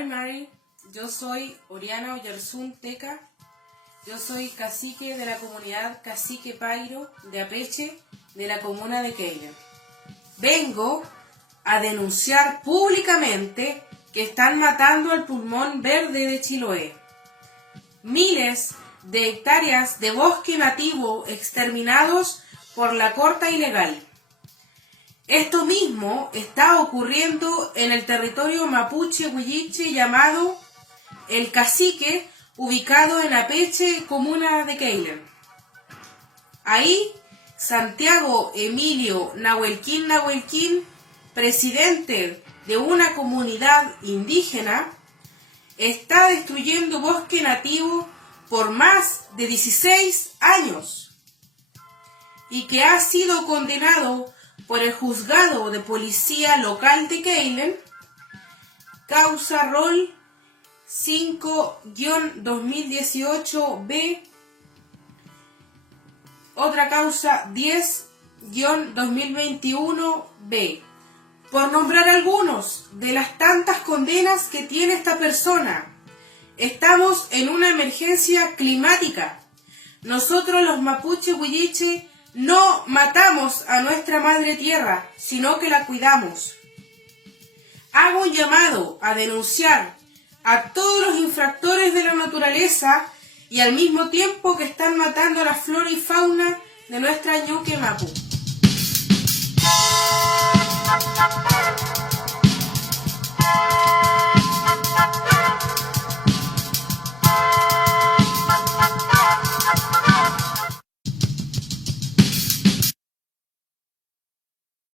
Mari, yo soy Oriana Oyarzún Teca, yo soy cacique de la comunidad Cacique Pairo de Apeche, de la comuna de Keiler. Vengo a denunciar públicamente que están matando al pulmón verde de Chiloé. Miles de hectáreas de bosque nativo exterminados por la corta ilegal. Esto mismo está ocurriendo en el territorio mapuche huilliche llamado El Cacique, ubicado en Apeche, comuna de Keiler. Ahí, Santiago Emilio Nahuelquín, presidente de una comunidad indígena, está destruyendo bosque nativo por más de 16 años y que ha sido condenado por el juzgado de policía local de Keiler, causa rol 5-2018B, otra causa 10-2021B, por nombrar algunos de las tantas condenas que tiene esta persona. Estamos en una emergencia climática. Nosotros los mapuche huilliche no matamos a nuestra madre tierra, sino que la cuidamos. Hago un llamado a denunciar a todos los infractores de la naturaleza y al mismo tiempo que están matando a la flora y fauna de nuestra Ñuque Mapu.